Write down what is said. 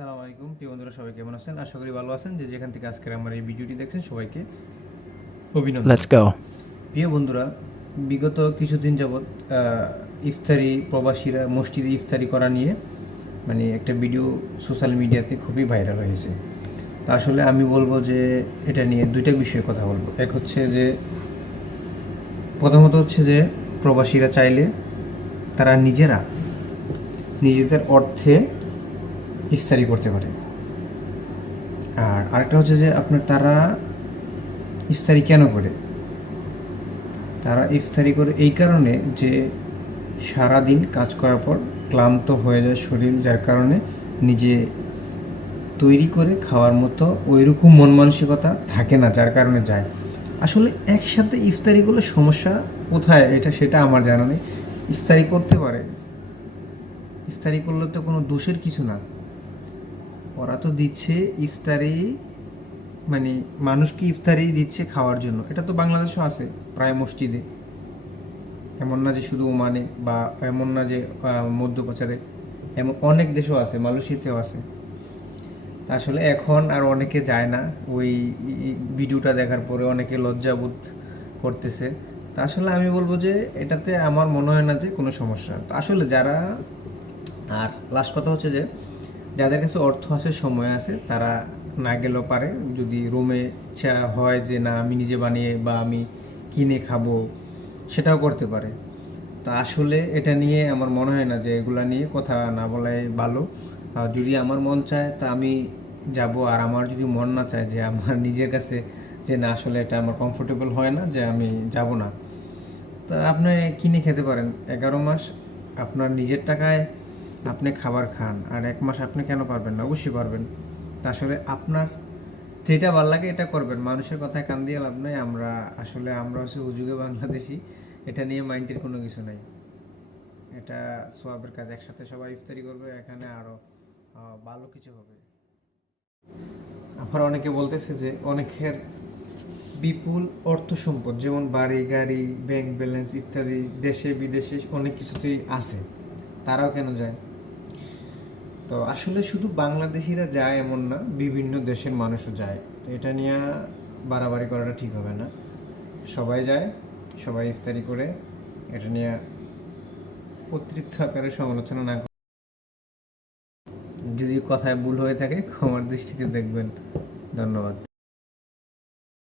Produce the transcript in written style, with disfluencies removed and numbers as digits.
আসসালামু আলাইকুম প্রিয় বন্ধুরা, সবাই কেমন আছেন? আশা করি ভালো আছেন। যে যেখান থেকে আজকের আমার এই ভিডিওটি দেখছেন সবাইকে অভিনন্দন। Let's go. প্রিয় বন্ধুরা, বিগত কিছুদিন যাবৎ ইফতারি প্রবাসীরা মসজিদে ইফতারি করা নিয়ে মানে একটা ভিডিও সোশ্যাল মিডিয়াতে খুবই ভাইরাল হয়েছে। তা আসলে আমি বলবো যে এটা নিয়ে দুইটা বিষয়ে কথা বলবো। এক হচ্ছে যে প্রথমত হচ্ছে যে প্রবাসীরা চাইলে তারা নিজেদের অর্থে ইফতারি করতে পারে। আর আরেকটা হচ্ছে যে তারা ইফতারি কেন করে? তারা ইফতারি করে এই কারণে যে সারাদিন কাজ করার পর ক্লান্ত হয়ে যায় শরীর, যার কারণে নিজে তৈরি করে খাওয়ার মতো ওইরকম মন মানসিকতা থাকে না, যার কারণে যায়। আসলে একসাথে ইফতারিগুলো সমস্যা কোথায় সেটা আমার জানা নেই। ইফতারি করতে পারে, ইফতারি করলে তো কোনো দোষের কিছু না। ওরা তো দিচ্ছে ইফতারি, মানে মানুষকে ইফতারি দিচ্ছে খাওয়ার জন্য। এটা তো বাংলাদেশও আছে প্রায় মসজিদে, এমন না যে শুধু ওমানে বা এমন না যে মধ্যপ্রাচ্যে, এমন অনেক দেশও আছে, মালয়েশিয়াতেও আছে। তা আসলে এখন আর অনেকে যায় না। ওই ভিডিওটা দেখার পরে অনেকে লজ্জাবোধ করতেছে। তা আসলে আমি বলবো যে এটাতে আমার মনে হয় না যে কোনো সমস্যা। তো আসলে যারা, আর লাস্ট কথা হচ্ছে যে যাদের কাছে অর্থ আছে, সময় আছে, তারা না গেলেও পারে। যদি রুমে ইচ্ছা হয় যে না আমি নিজে বানিয়ে বা আমি কিনে খাবো, সেটাও করতে পারে। তা আসলে এটা নিয়ে আমার মনে হয় না যে এগুলা নিয়ে কথা না বলাই ভালো। আর যদি আমার মন চায় তা আমি যাব, আর আমার যদি মন না চায় যে আমার নিজের কাছে যে না আসলে এটা আমার কমফোর্টেবল হয় না, যে আমি যাব না, তা আপনি কিনে খেতে পারেন। 11 মাস আপনার নিজের টাকায় আপনি খাবার খান, আর 1 মাস আপনি কেন পারবেন না? অবশ্যই পারবেন। তা আসলে আপনার যেটা ভালো লাগে এটা করবেন, মানুষের কথায় কান দিয়ে লাভ নাই। আমরা হচ্ছে হুজুগে বাংলাদেশি, এটা নিয়ে মাইন্ডের কোনো কিছু নাই। এটা সোয়াবের কাজ, একসাথে সবাই ইফতারি করবে, এখানে আরও ভালো কিছু হবে। আবার অনেকে বলতেছে যে অনেকের বিপুল অর্থ সম্পদ, যেমন বাড়ি গাড়ি, ব্যাংক ব্যালেন্স ইত্যাদি, দেশে বিদেশে অনেক কিছুতেই আছে, তারাও কেন যায়? তো আসলে শুধু বাংলাদেশিরা যায় এমন না, বিভিন্ন দেশের মানুষও যায়। তো এটা নিয়ে বাড়াবাড়ি করাটা ঠিক হবে না। সবাই যায়, সবাই ইফতারি করে। এটা নিয়ে অতিরিক্ত আকারে সমালোচনা না করে, যদি কথায় ভুল হয়ে থাকে ক্ষমার দৃষ্টিতে দেখবেন। ধন্যবাদ।